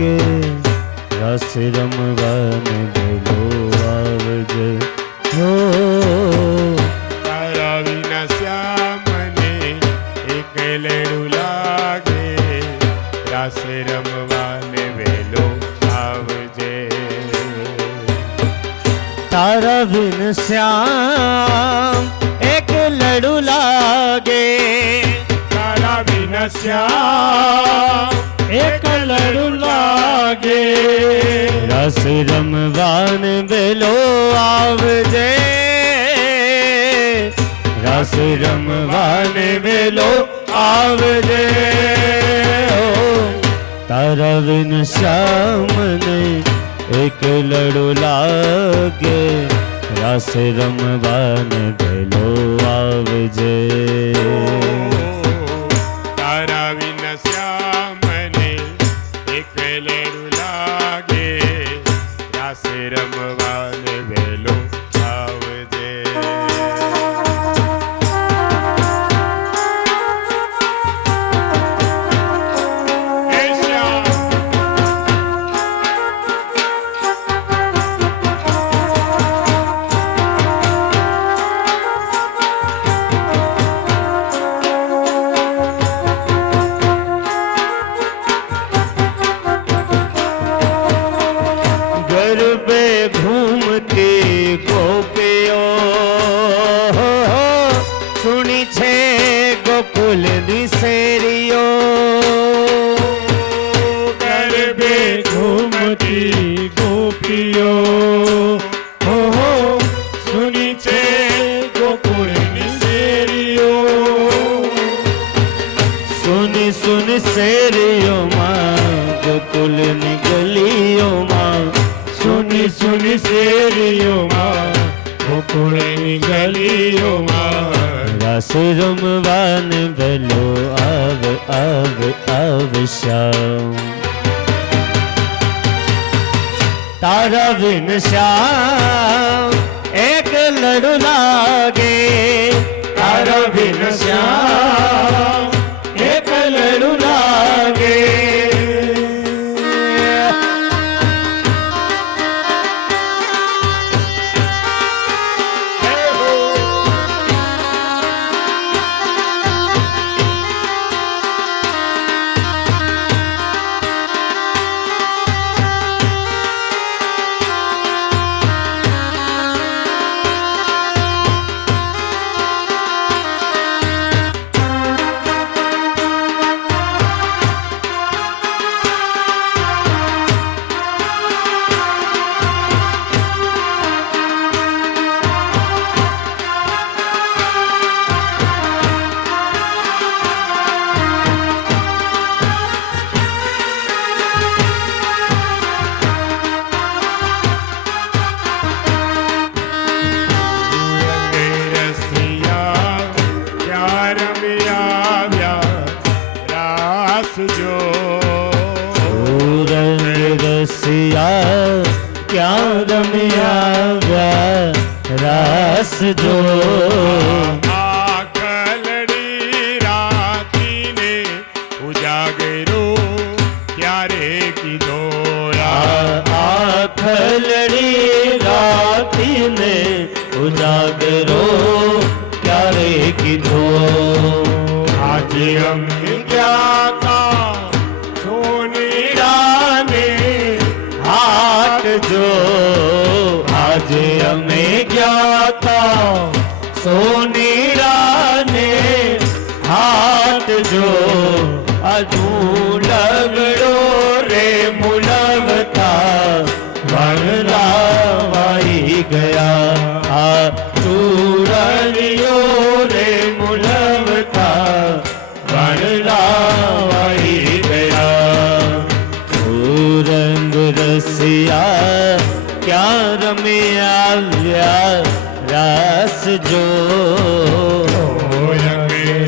લાગે રસ રમવાને વેલો આવજે હો તારા વિના શ્યામને એકલેડું લાગે રાસ રમવાને વેલો આવજે તારા બિન શ્યામ એક લડું લાગે તારા વિના શ્યામ એકલડું લાગે રસ રમવાને વેલો આવજે રસ રમવાને વેલો આવજે તારા બિન શ્યામને એક લડું લાગે રસ રમવાને વેલો આવજે તારા વિના શ્યામને એકલેડું લાગે રાસ રમવાને વેલો આવજે હે શ્યામ गरबे घूमती गोपियो सुनी छे गोकुल दिसेरियो ગરબે ઘૂમતી ગોપીઓ હો સુની છે ગોકુળની શેરીઓ सुनी सुनी सेरियो माँ गोकुल गलियों माँ સુની સુની શેરીઓમાં ગોકુળની ગલીઓમાં રસ રમવાને વેલો આવ શ્યામ તારા બિન શ્યામ એક લડું લાગે તારા બિન શ્યામ એક લડું લાગે રાસ જો આખલડી રાતીને ઉજાગરો ત્યારે કીધો આખલડી રાતીને ઉજાગરો ક્યારે કીધો આજે અમે ગયા તા સોની રાને હાટ જો આજે અમે ગયા તા સોનીરાને હાટ જો અજુ લગડો રે મુલવતા વણલાવાઈ ગયા આ ચૂરલિયો રે મુલવતા વણલાવાઈ ગયા રંગ રસિયા ક્યાં રમી આવ્યા રાસ જો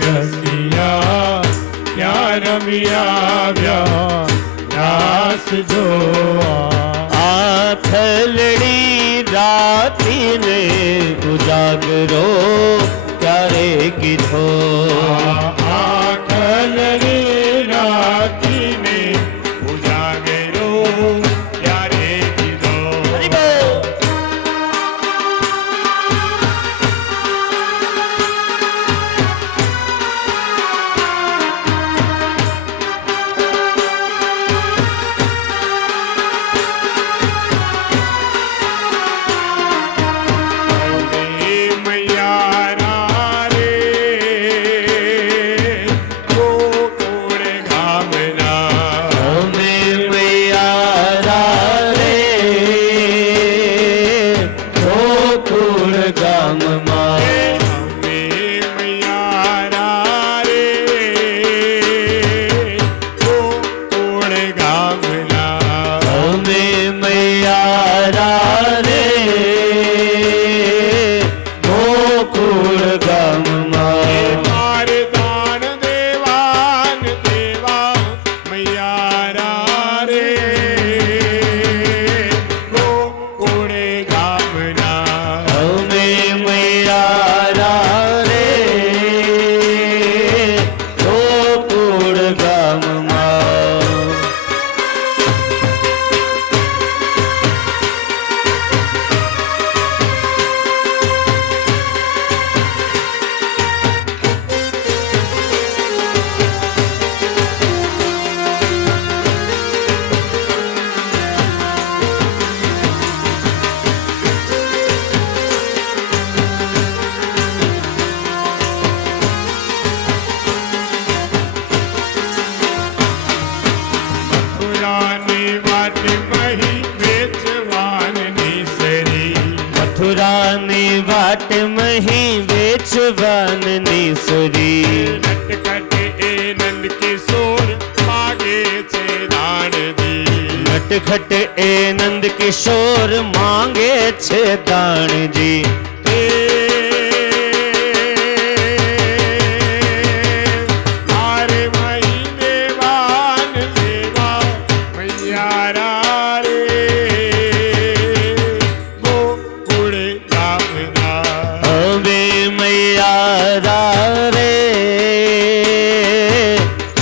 રસિયા ક્યાં રમી આવ્યા રાસ જો આથલડી રાતીને ઉજાગરો ક્યારે કીધો આખલડી રાતીને ઉજાગરો ઘટ એ નંદ કિશોર માંગે છે દાણજી. મારે મહી દેવાન દેવા મૈયારા રે ગોકુળ ગામના. હવે મૈયારા રે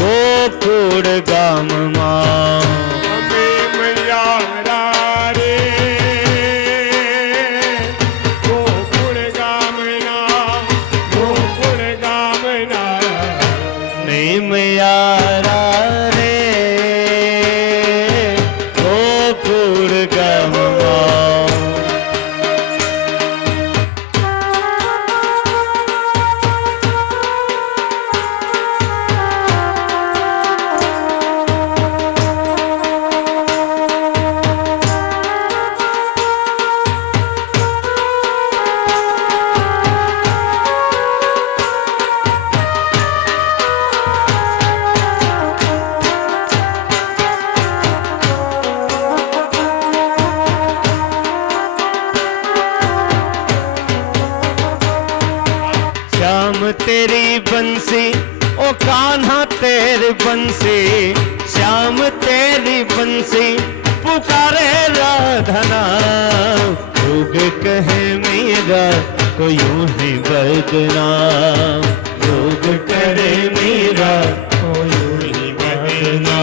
ગોકુળ ગામમાં. અમે મૈયારા રે ગોકુળ ગામના ગોકુળ ગામના. નહીં મૈયારા રે ગોકુળ ગામમાં. श्याम तेरी बंसी ओ कान्हा तेरी बंसी. श्याम तेरी बंसी पुकारे राधना. लोग कहे मेरा को यूं ही बजना. लोग करे मेरा को यूं ही बजना.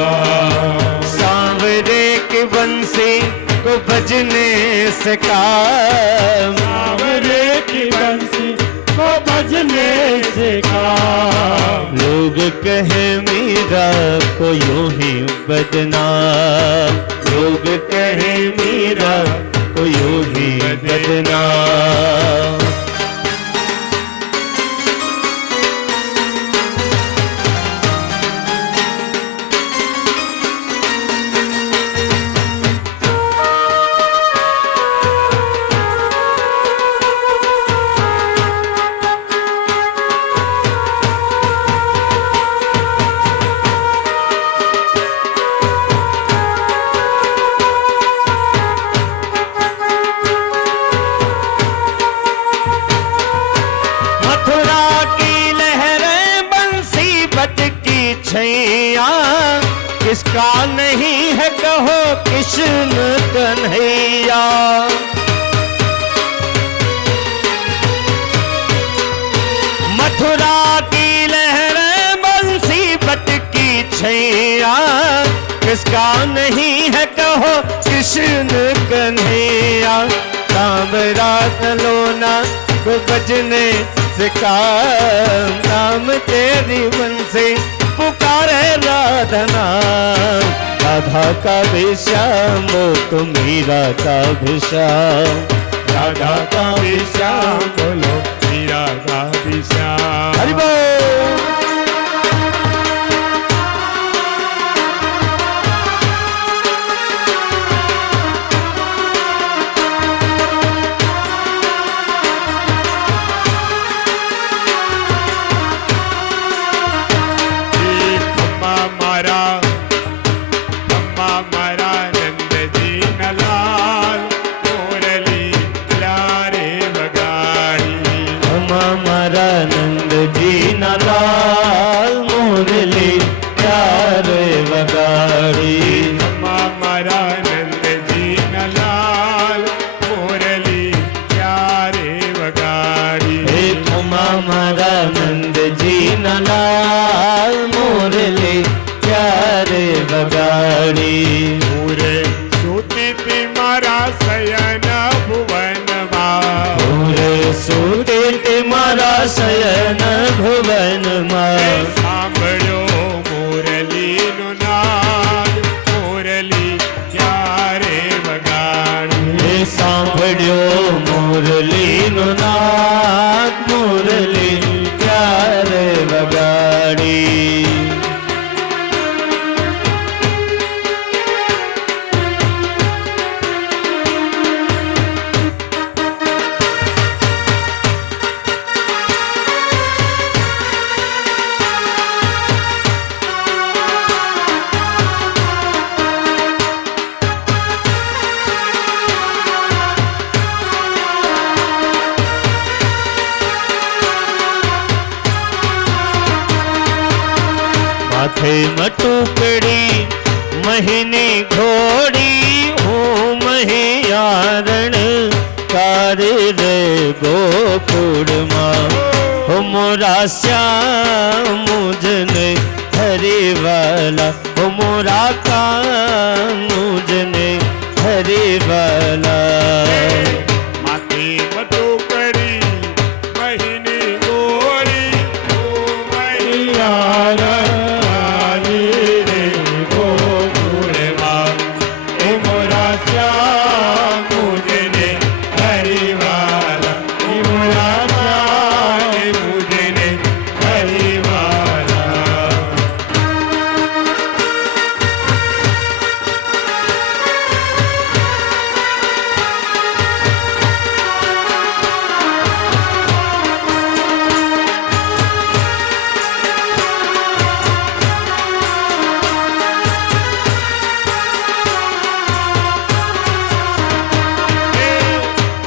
सांवरे की बंसी को बजने से काम. सांवरे की बंसी को बजने से काम. लोग कहे मीरा को यूं ही बजना. लोग कहे मीरा को यूं ही बजना. मथुरा की लहरें बंसी बटकी छैया. किसका नहीं है कहो कृष्ण कन्हैया. मथुरा की लहरें बंसी बटकी छैया. किसका नहीं है कहो कृष्ण कन्हैया. सांवरा सलोना को बजने से काम. नाम तेरी बंसी पुकारे राधना. राधा का भी श्याम वो तो मीरा का भी श्याम. राधा का भी श्याम बोलो मीरा का भी श्याम. हरि बोल. खम्मा मारा नंद जी नलाल मुरली लारे बगाड़ी. हमारा नंद माथे मटुकड़ी महीने घोड़ी हूँ महियारण कार रे गोकुड़ माँ हो मोरा श्याम मुझने हरि वाला हो मोरा कान मुझने हरि वाला माथे मटुकड़ी महीने गोरी ओ मैया रानी रे गोकुल माँ ओ मोरा श्याम मुझने हरि वाला ओ मोरा श्याम मुझने हरि वाला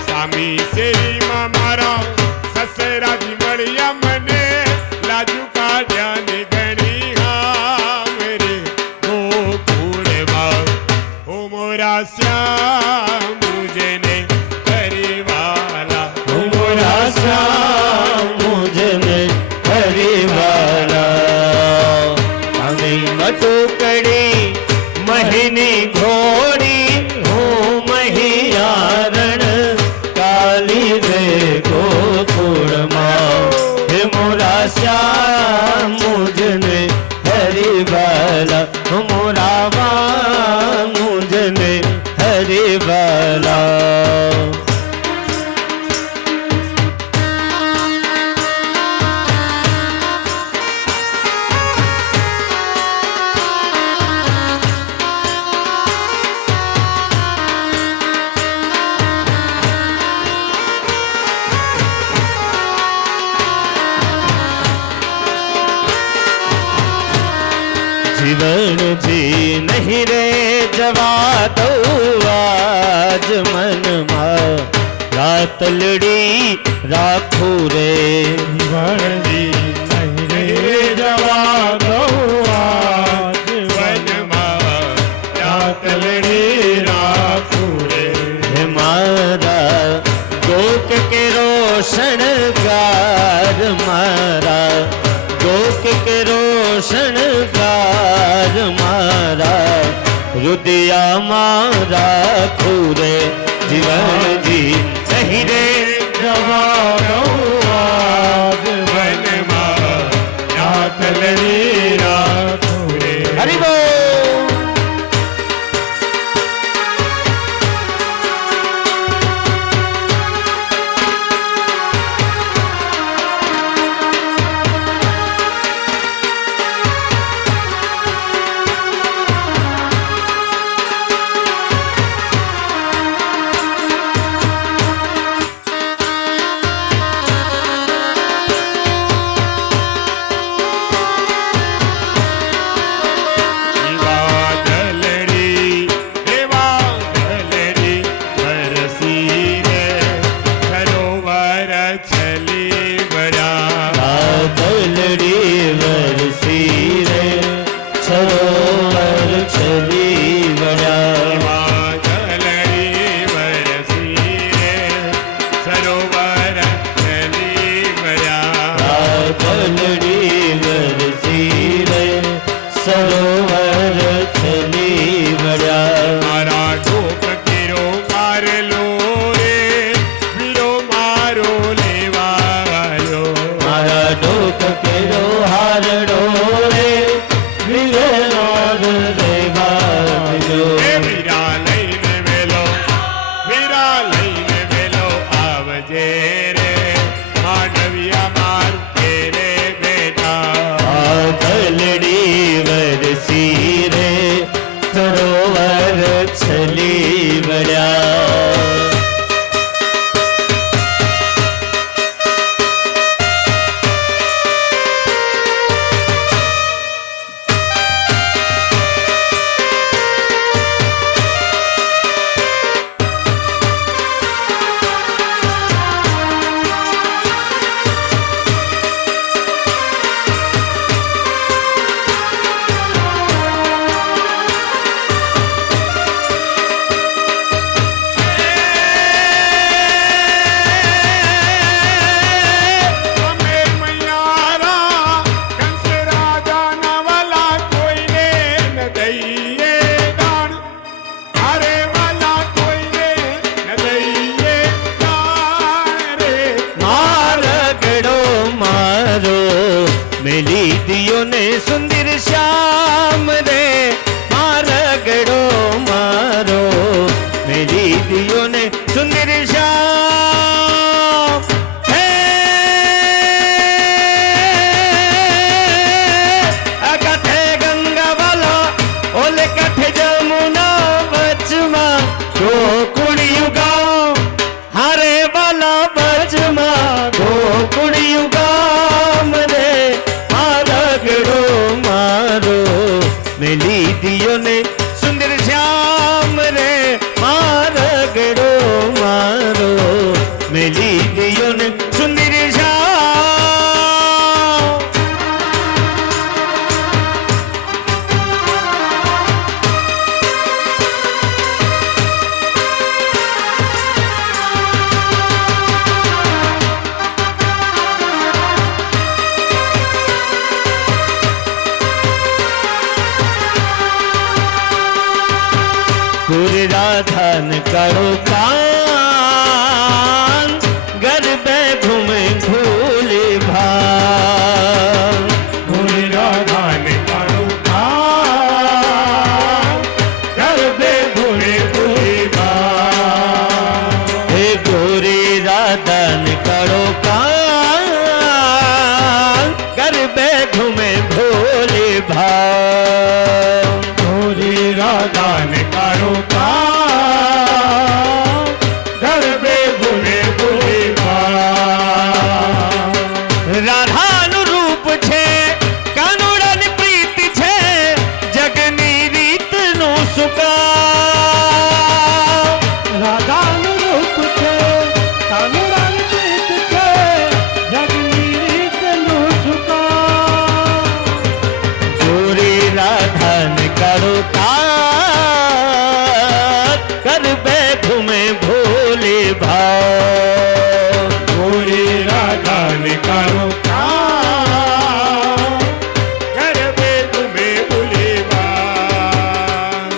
સામી શેરીમાં મારા સસરાજી મળ્યા મને લાજુ કાઢ્યા ને ઘણી હામ રે ગોકુળમાં ઓ મોરા શ્યામ મુજને હરિવાલા हो मोरा श्याम मुझने हरि वाला हमें मटुकड़ी महीने घोड़ी हूँ महियारण काली रे गोकुड़ माँ हे मोरा श्याम मुझने हरि वाला हो मोरा वान मुझने हरि वाला जीवन जी नहीं रे जवा दो आज मन मा रात लड़ी राखू रे વળદી નહીં રે જવા દઉં આજ વનમાં રાતલડી રાખું રે हे मारा गोक के रोशन गार मारा गोक के रोशन गार मारा रुदिया मारा खूरे जीवन जी नहीं रे જવા દઉં આજ વનમાં રાતલડી રાખું રે हरि बोल સુંદર શ્યામ રે મારા ગળો મારો મેલી દિયો ને સુંદર શ્યામ હે આ કાંઠે ગંગા વાલો ઓલે કાંઠે જમુના વચમાં ગોકુળિયું ગામ હારે વાલા વચમાં ગોકુળિયું ગામ રે મારા ગળો મારો મેલી દિયો ને સુંદર શ્યામ રે મારા ગળો મારો મેલી દિયો ને સુંદર શ્યામ गुरु राधन करो कान गरबे घूमे भूले भान गुरु राधन करो कान गरबे घूमे भूले भान हे गोरे राधन करो कान गरबे घूमे भोले भान गुरु राधन करो कान गरबे घूमे भूले भान રાધાનું રૂપ છે કાનુડાની પ્રીત છે જગની રીતનું સુકામ રાધાનું રૂપ છે કાનુડાની પ્રીત છે જગની રીતનું સુકામ ગોરી રાધાને કરો કાન ગરબે ઘૂમે ભોલે ભાવ ગોરી રાધાને કરો કાન ગરબે ઘૂમે ભૂલે ભાન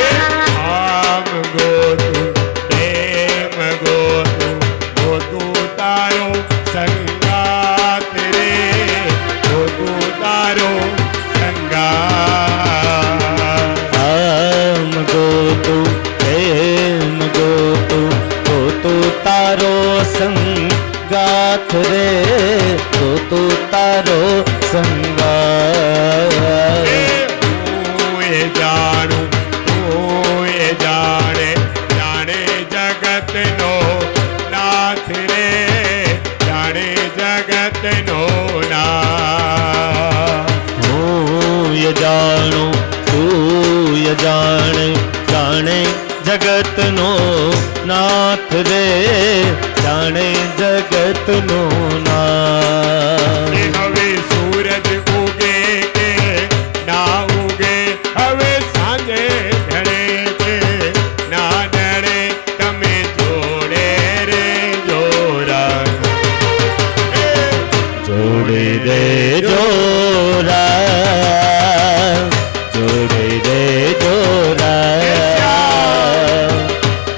આમ ગોતું પ્રેમ ગોતું ગોતું તારો સંગાત રે ગોતું તારો સંગાત આમ ગોતું પ્રેમ ગોતું ગોતું તારો સંગાથ રે ગોતું તારો સંગાથ હું એ જાણું તું એ જાણે જાણે જગતનો નાથ રે જાણે જગતનો નાથ હું ય જાણું તું ય જાણે જાણે જગતનો નાથ રે જાણે જગતનો નાથ એ હવે સૂરજ ઉગે કે ના ઉગે હવે સાંજે ઢળે કે ના ઢળે તમે જોડે રે જોરા જોડે રે જોરા જોડે રે જોરા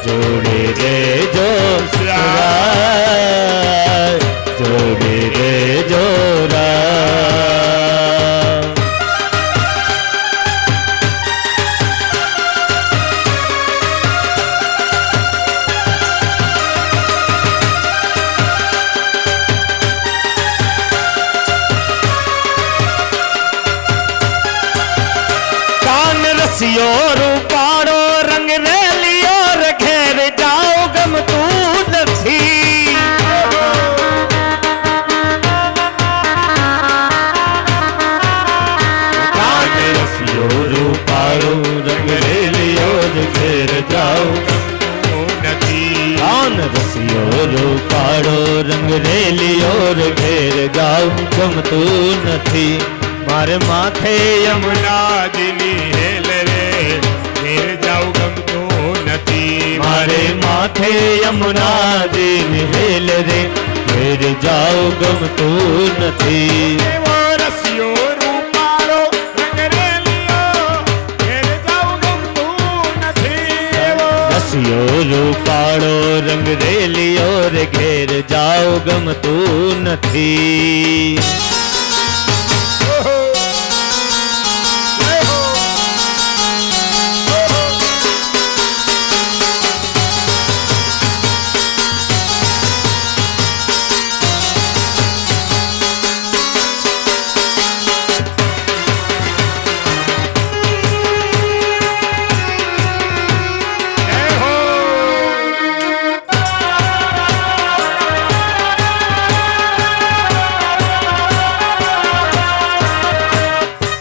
જોડે રે જોરા જોડે રે જોરા કાન રસિયો રૂપાળો રંગ રેલિયો રે ઘેર જાઓ ગમતું નથી કાન રસિયો રૂપાળો રંગ રેલિયો રે ઘેર જાઓ નથી કાન રસિયો રૂપાળો પાડો રંગ રેલિયો રે ઘેર જાવ ગમતું નથી મારે માથે યમુનાજીની હેલ રે ઘેર જાવ ગમતું નથી મારે માથે યમુનાજીની હેલ રે ઘેર જાવ ગમતું નથી એવો રસિયો રૂપાળો રંગ રેલિયો ઘેર જાવ ગમતું નથી એવો રસિયો રૂપાળો રંગ રેલિયો રે ઘેર જાવ ગમતું નથી ઓહો. જય હો. ઓહો. જય હો.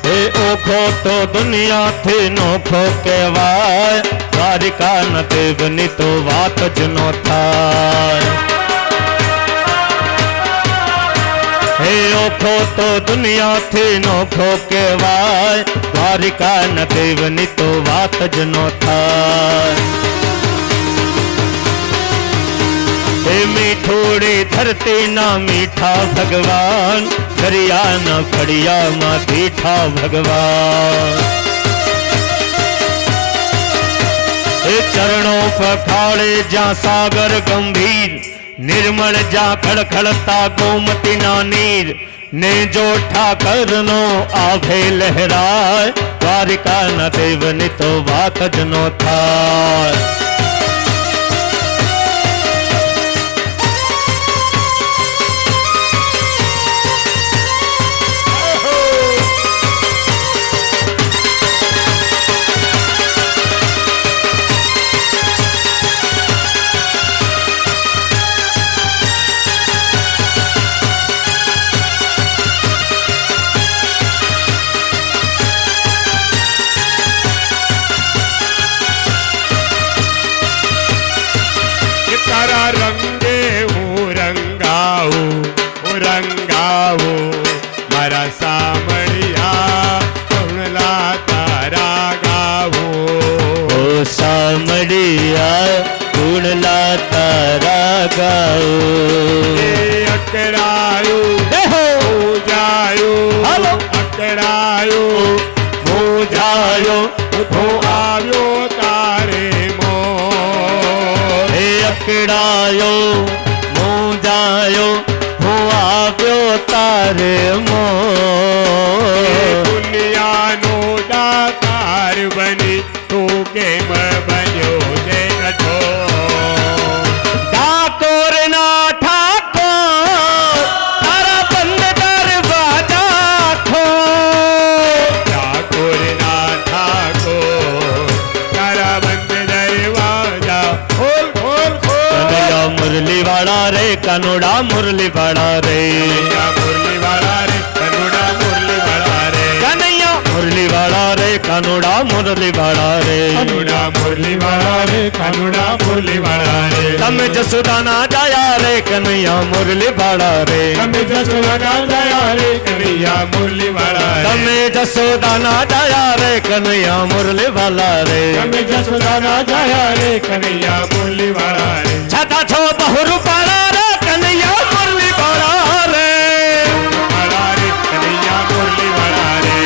એ ઓખો તો દુનિયાથી નોખો કહેવાય દ્વારિકા ન દેવની તો વાત જ નો થાય હે ઓખો તો દુનિયાથી નોખો કહેવાય દ્વારિકા ન દેવની તો વાત જ નો થાય હે મીઠોડી ધરતી ના મીઠા ભગવાન દરિયાના ફળિયામાં દીઠા ભગવાન એ ચરણો પખાડે જ્યાં સાગર ગંભીર નિર્મળ જ્યાં ખડખડતા ગોમતીના નીર ને જો ઠાકરનો આભે લહેરાય દ્વારિકાના દેવની તો વાત જ નો થાય તારા રંગે હું રંગાવું મારા સામળિયા કમલા તારા ગાવું ઓ સામડિયા ગુણલા તારા ગાઓ એ અકળાયું દેહો પૂજાયું હાલો. અકળાયું મોજાયો હું આવ્યો તારે મોર હે અકડાયો મોજાયો હું આવ્યો તારે મો દુનિયાનો દાતાર બની તું કેમ બન્યો છે નઠો ઠાકોર ના ઠાકોર તારા બંધ દરવાજા ખો ઠાકોરના ઠાકોર તારા બંધ દરવાજા ખોલ ખોલ ખોલ કનૈયા મુરલી વાળા રે કાનોડા મુરલી વાળા રે મુરલીવાળા રે કનુડા મુરલીવાળા રે કનૈયા મુરલી વાળા રે કાનોડા મુરલી વાળા રે કનુડા મુરલીવાળા રે કનુડા મુરલીવાળા રે તમે જસુદાના જાયા રે કનૈયા મુરલી વાળા રે તમે જસોદાના દયા રે કનૈયા મુરલીવાળા રે તમે જસોદાના જાયા રે કનૈયા મુરલી વાળા રે તમે જસોદાના દયા રે કનૈયા મુરલીવાળા રે છતાં છો બહુ પાળા રે કનૈયા મુરલી વાળા રે વાળા રે કનૈયા મુરલીવાળા રે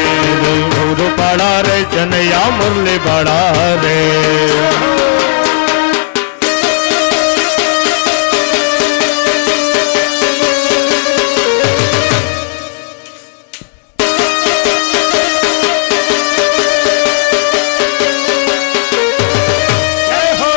બહુ પાળા રે કનૈયા મુરલી વાળા રે જય હો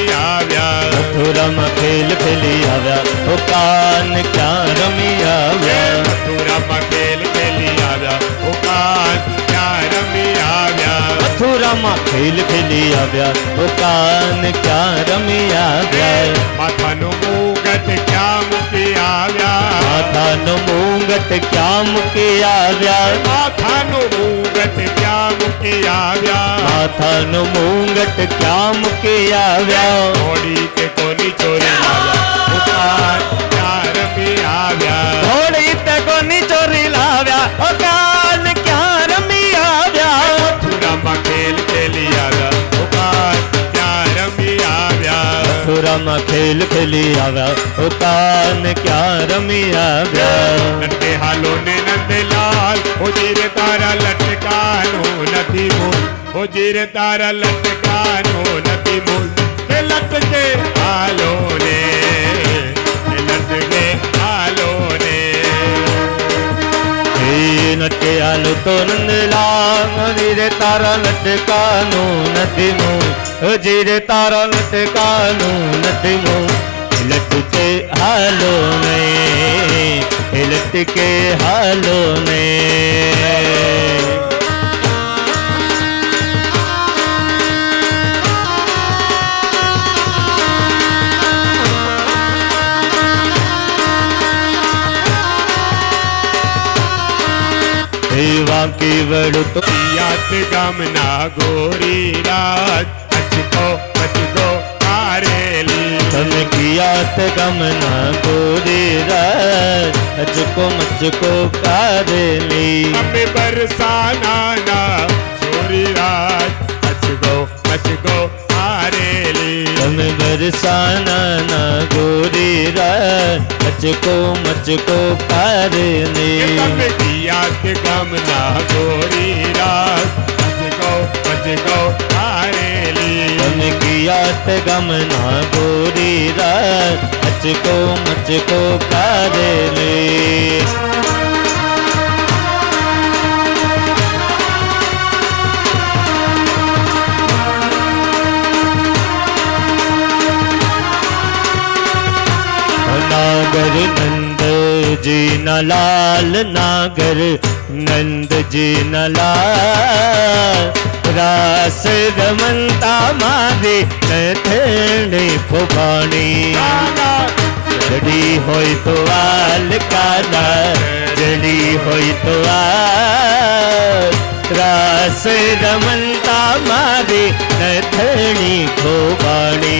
રમી આવ્યા મથુરામાં ખેલ ખેલી આવ્યા ઓ કાન ક્યાં રમી આવ્યા મથુરામાં ખેલ ખેલી આવ્યા ઓ કાન ક્યાં રમી આવ્યા મથુરામાં ખેલ ખેલી આવ્યા ઓ કાન ક્યાં રમી આવ્યા માથાનો મુગટ ક્યાં મૂકી આવ્યા માથાનો મુંગટ ક્યાં મૂકી આવ્યા માથાનો મુગટ ક્યાં મૂકી આવ્યા માથાનો મુંગટ ક્યાં મૂકી આવ્યા ઘોડી કે કોની ચોરી લાવ્યા ઓ કાન ક્યાં રમી આવ્યા ઘોડી તે કોની ચોરી લાવ્યા ઓ કાન ક્યાં રમી આવ્યા મથુરામાં ખેલ ખેલી આવ્યા ઓ કાન ક્યાં રમી આવ્યા મથુરામાં ખેલ ખેલી આવ્યા ઓ કાન ક્યાં રમી આવ્યા નંદે હાલો ને નંદલાલ હોજી રે તારા લટકાનો નથી મૂલ હોજી રે તારા લટકાનો નથી મૂલ કે લટકે હાલો ને કે લટકે હાલો ને હે નટકે આલો તો નંદલાલ હજી રે તારા લટકાનું નથી મૂળ હજી રે તારા લટકાનું નથી મૂળ લટકે હાલો ને એ લટકે હાલો ને વાંકી વડું તો યાદ ગામના ગોરી રાજ અચકો કારેલી તમે કિયાત ગમના ગોરી રાજ અચકો મચકો કારેલી અમે બરસાના ના ચોરી રાજ અચકો કારેલી તમે બરસાના ના ગોરી રાજ અચકો મચકો કારેલી તમે યાદ ગામના ગોરી રાજ અચકો કારેલી તમે કિયાત ગમના ગોરી રાજ અચકો મચકો કારેલી नागर नंद जी न लाल नागर नंद जी न लाल रास रमंता मारे नथणी फुबाणी जड़ी होय तो आल काला जड़ी होय तो आल रास रमंता मारे नथणी फुबाणी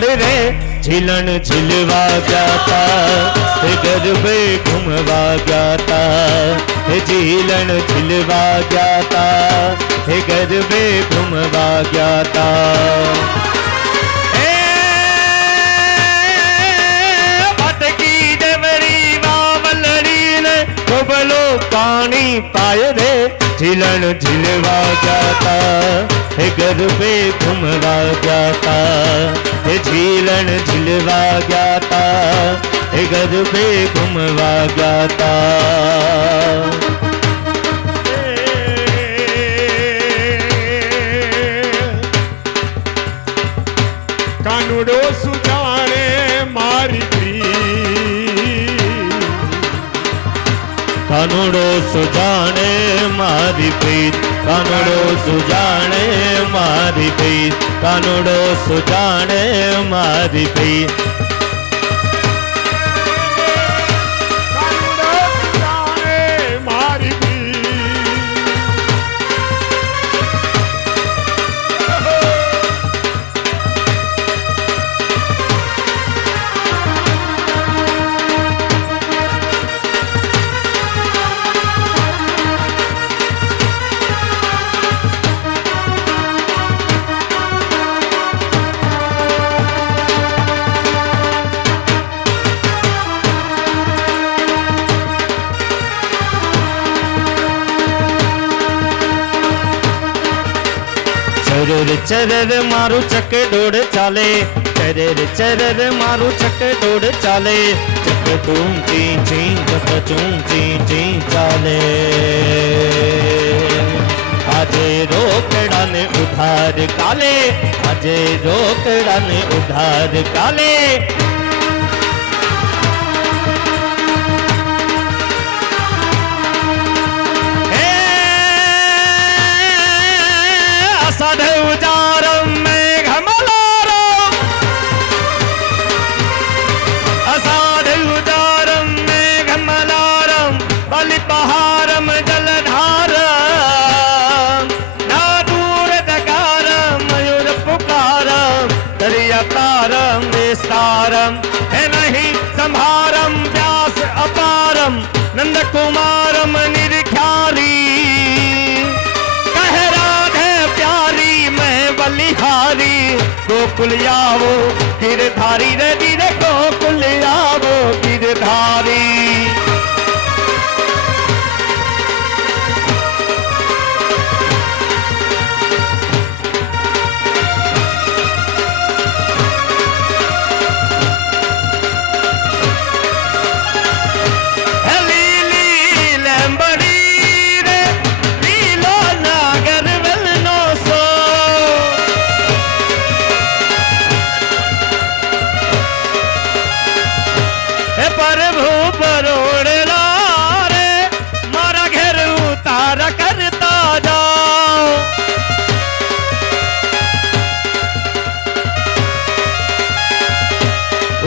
रे झिलन झिलवा जाता हे गरबे घुमवा जाता हे झिलन झिलवा जाता हे गरबे घुमवा जाता भटकी जवरी वावलरी ने खोबलो पानी पाए रे झिलन झिलवा जाता हे गरबे घुमवा जाता हे झीलन झिलवा जाता हे गरबे घुमवा जाता કાનુડો સુજાણે મારી પ્રી કાનુડો સુજાણે મારી પ્રીત કાનુડો સુજાણે મારી પ્રીત કાનુડો સુજાણે મારી પ્રીત ચરર મારું ચક દોડ ચાલે ચરર મારું ચક દોડ ચાલે ચક તું ચી ચી ચક ચું ચી ચી ચાલે આજે રોકડા ને ઉધાર કાલે આજે રોકડા ને ઉધાર કાલે અસાઢ મેઘમલારમ બલિપહારમ જલધારમ ના દૂર દકારમ મયુર પુકારમ દરિયાકારમ વિસ્તારમ હે નહીં સંભારમ વ્યાસ અપારમ નંદકુમારમ નિર્ખ્યારી બલિહારી ગોકુલ આવો ગિરધારી રે ધીરે ગોકુલ આવો ગિરધારી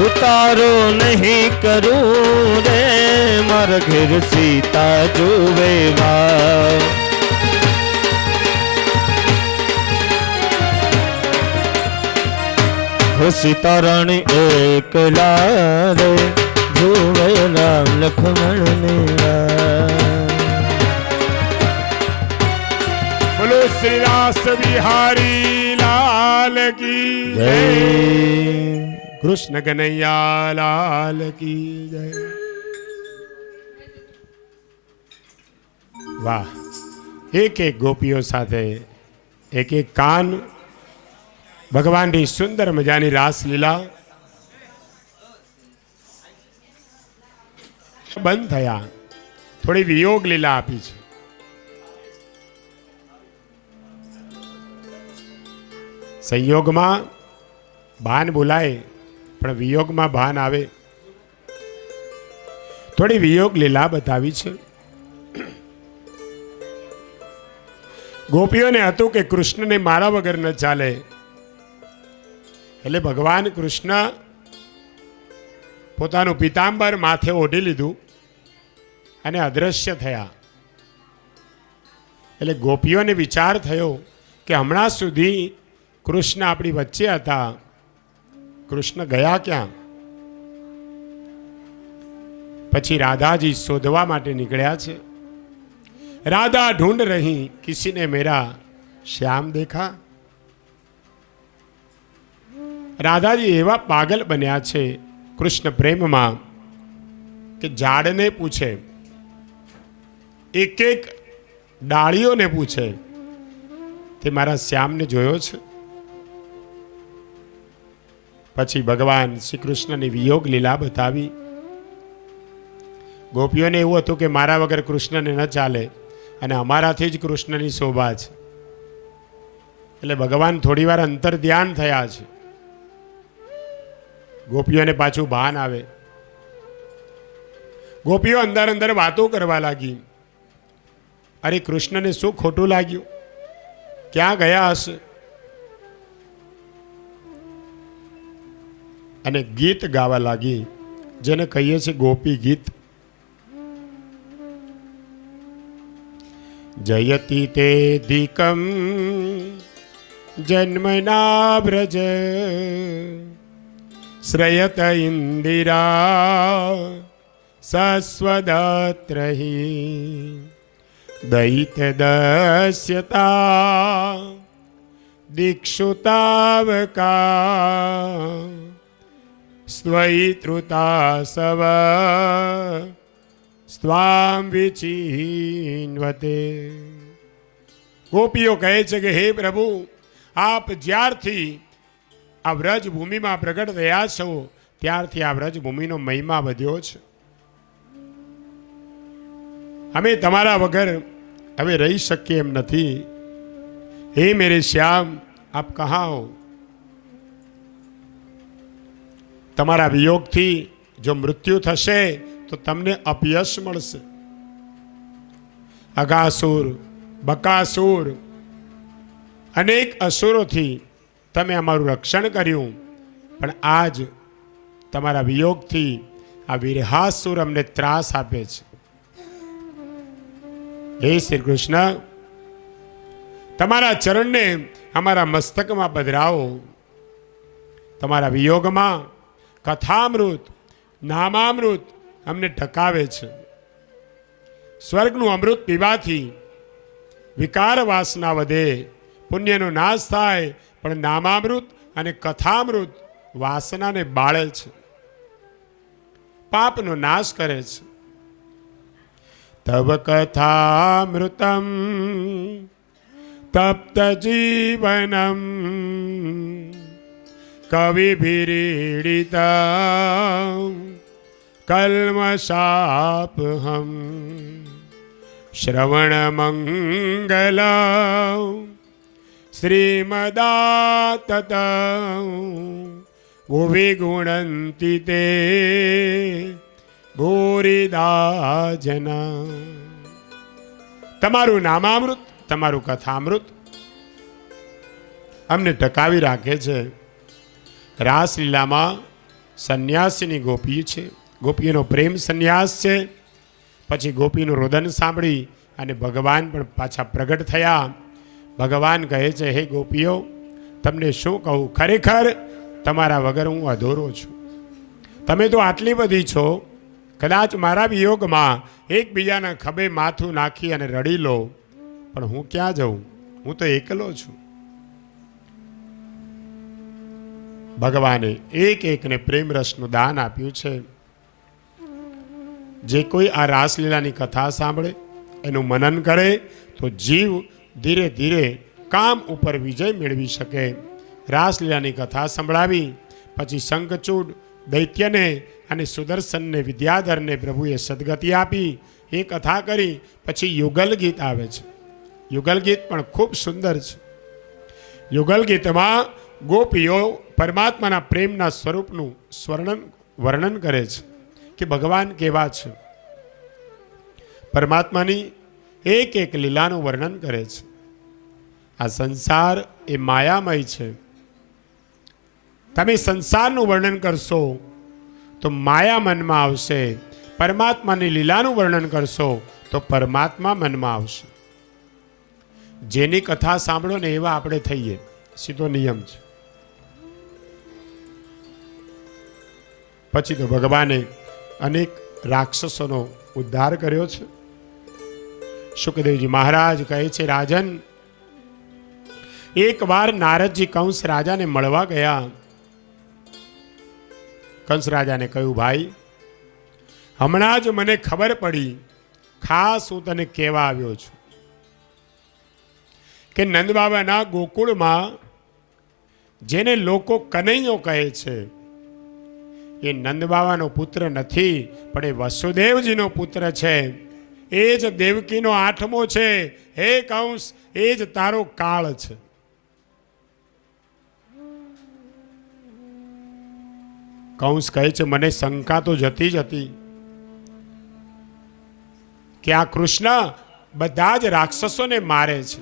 ઉતારો નહીં કરું રે માર ઘેર સીતા જોવે વા સીતારાણી એકલા રે જોવે રામ લક્ષ્મણ ને બોલો શ્રી રાસ બિહારી લાલ કી જય કૃષ્ણ કનૈયા લાલ કી જય વાહ એક એક ગોપીઓ સાથે એક એક કાન ભગવાનની સુંદર મજાની રાસલીલા બંધ થયા થોડી વિયોગ લીલા આપી છે સંયોગમાં ભાન બોલાય પણ વિયોગમાં ભાન આવે થોડી વિયોગ લીલા બતાવી છે ગોપીઓને હતું કે કૃષ્ણને મારા વગર ન ચાલે એટલે ભગવાન કૃષ્ણ પોતાનું પીતાંબર માથે ઓઢી લીધું અને અદ્રશ્ય થયા એટલે ગોપીઓને વિચાર થયો કે હમણાં સુધી કૃષ્ણ આપણી વચ્ચે હતા કૃષ્ણ ગયા ક્યાં પછી રાધાજી શોધવા માટે નીકળ્યા છે રાધા ઢૂંઢ રહી કિસીને મેરા શ્યામ દેખા રાધાજી એવા પાગલ બન્યા છે કૃષ્ણ પ્રેમમાં કે ઝાડને પૂછે એક એક ડાળીઓને પૂછે તે મારા શ્યામને જોયો છે પછી ભગવાન શ્રી કૃષ્ણની વિયોગ લીલા બતાવી ગોપીઓને એવું હતું કે મારા વગર કૃષ્ણને ન ચાલે અને અમારાથી જ કૃષ્ણની શોભા છે એટલે ભગવાન થોડી વાર અંતર ધ્યાન થયા છે ગોપીઓને પાછું ભાન આવે ગોપીઓ અંદર અંદર વાતો કરવા લાગી અરે કૃષ્ણને શું ખોટું લાગ્યું, ક્યાં ગયા હશે? અને ગીત ગાવા લાગી, જેને કહીએ છીએ ગોપી ગીત. જયતિ તે ધીકમ જન્મના વ્રજ શ્રયત ઇન્દિરા સસ્વદત્રહી દૈત્ય દસ્યતા દીક્ષુતાવકા સ્વૈતૃતા સવ સ્વામ વિચીન્વતે. ગોપીઓ કહે છે કે હે પ્રભુ, આપ જ્યારથી આ વ્રજ ભૂમિમાં પ્રગટ થયા છો ત્યારથી આ વ્રજ ભૂમિનો મહિમા વધ્યો છે. અમે તમારા વગર હવે રહી શકીએ એમ નથી. હે મેરે શ્યામ, આપ કહા હો? તમારા વિયોગથી જો મૃત્યુ થશે તો તમને અપયશ મળશે. અગાસુર, બકાસુર, અનેક અસુરોથી તમે અમારું રક્ષણ કર્યું, પણ આજ તમારા વિયોગથી આ વિરહાસુર અમને ત્રાસ આપે છે. હે શ્રી કૃષ્ણ, તમારા ચરણને અમારા મસ્તકમાં પધરાવો. તમારા વિયોગમાં કથામૃત, નામામૃત અમને ટકાવે છે. સ્વર્ગનું અમૃત પીવાથી વિકાર વાસના વધે, પુણ્યનો નાશ થાય, પણ નામામૃત અને કથામૃત વાસનાને બાળે છે, પાપનો નાશ કરે છે. તવ કથામૃતમ તપ્ત જીવનમ કવિભીરીડિતમ કલ્મષાપહમ શ્રવણ મંગલમ શ્રીમદાતત ભુવિ ગુણંતિ તે ભૂરિદા જના. તમારું નામામૃત, તમારું કથામૃત અમને ટકાવી રાખે છે. રાસલીલામાં સંન્યાસીની ગોપી છે, ગોપીનો પ્રેમ સંન્યાસ છે. પછી ગોપીનું રોદન સાંભળી અને ભગવાન પણ પાછા પ્રગટ થયા. ભગવાન કહે છે, હે ગોપીઓ, તમને શું કહું, ખરેખર તમારા વગર હું અધૂરો છું. તમે તો આટલી બધી છો, કદાચ મારા વિયોગમાં એકબીજાના ખભે માથું નાખી અને રડી લો, પણ હું ક્યાં જઉં? હું તો એકલો છું. ભગવાને એક એકને પ્રેમ રસનું દાન આપ્યું છે. જે કોઈ આ રાસલીલાની કથા સાંભળે, એનું મનન કરે, તો જીવ ધીરે ધીરે કામ ઉપર વિજય મેળવી શકે. રાસલીલાની કથા સંભળાવી પછી શંખચૂડ દૈત્યને અને સુદર્શનને, વિદ્યાધરને પ્રભુએ સદગતિ આપી. એ કથા કરી પછી યુગલ ગીત આવે છે. યુગલ ગીત પણ ખૂબ સુંદર છે. યુગલ ગીતમાં ગોપીઓ પરમાત્માના પ્રેમના સ્વરૂપનું વર્ણન કરે છે કે ભગવાન કેવા છે. પરમાત્માની એક એક લીલાનું વર્ણન કરે છે. આ સંસાર એ માયામય છે. તમે સંસારનું વર્ણન કરશો તો માયા મનમાં આવશે. પરમાત્માની લીલાનું વર્ણન કરશો તો પરમાત્મા મનમાં આવશે. જેની કથા સાંભળો ને એવા આપણે થઈએ, સીધો નિયમ છે. પછી તો ભગવાને અનેક રાક્ષસોનો ઉદ્ધાર કર્યો છે. સુખદેવજી મહારાજ કહે છે, રાજન, એક વાર નારદજી કંસ રાજાને મળવા ગયા. કંસ રાજાને કહ્યું, ભાઈ, હમણાં જ મને ખબર પડી, ખાસ હું તને કહેવા આવ્યો છું કે નંદબાબાના ગોકુળમાં જેને લોકો કનૈયો કહે છે, એ નંદબાબાનો પુત્ર નથી, પણ એ વસુદેવજીનો પુત્ર છે. એ જ દેવકીનો આઠમો છે. હે કંસ, એ જ તારો કાળ છે. કંસ કહે છે, મને શંકા તો જતી જ હતી કે આ કૃષ્ણ બધા જ રાક્ષસોને મારે છે.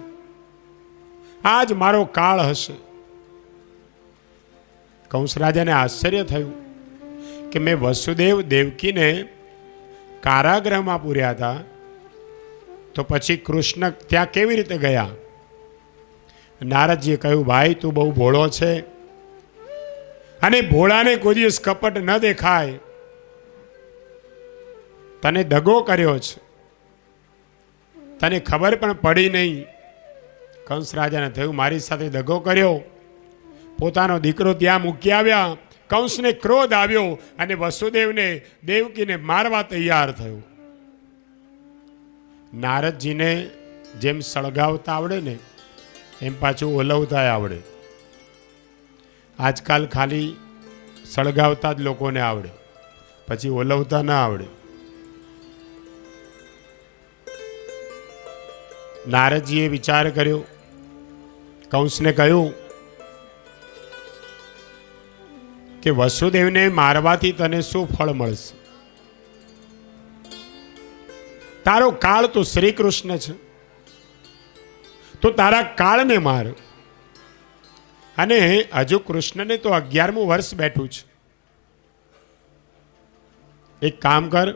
આ જ મારો કાળ હશે. કંસ રાજાને આશ્ચર્ય થયું કે મેં વસુદેવ દેવકીને કારાગૃહમાં પૂર્યા હતા, તો પછી કૃષ્ણ ત્યાં કેવી રીતે ગયા? નારદજીએ કહ્યું, ભાઈ તું બહુ ભોળો છે, અને ભોળાને કોઈ દિવસ કપટ ન દેખાય. તને દગો કર્યો છે, તને ખબર પણ પડી નહીં. કંસ રાજાને થયું મારી સાથે દગો કર્યો, પોતાનો દીકરો ત્યાં મૂકી આવ્યા. કંસને ક્રોધ આવ્યો અને વસુદેવને દેવકીને મારવા તૈયાર થયો. નારદજીને જેમ સળગાવતા આવડે ને એમ પાછું ઓલવતા આવડે. આજકાલ ખાલી સળગાવતા જ લોકોને આવડે, પછી ઓલવતા ના આવડે. નારદજીએ વિચાર કર્યો, કંસને કહ્યું કે વસુદેવને મારવાથી તને શું ફળ મળશે? તારો કાળ તો શ્રી કૃષ્ણ છે, તો તારા કાળને માર. અને હજુ કૃષ્ણને તો 11મું વર્ષ બેઠું છે. એક કામ કર,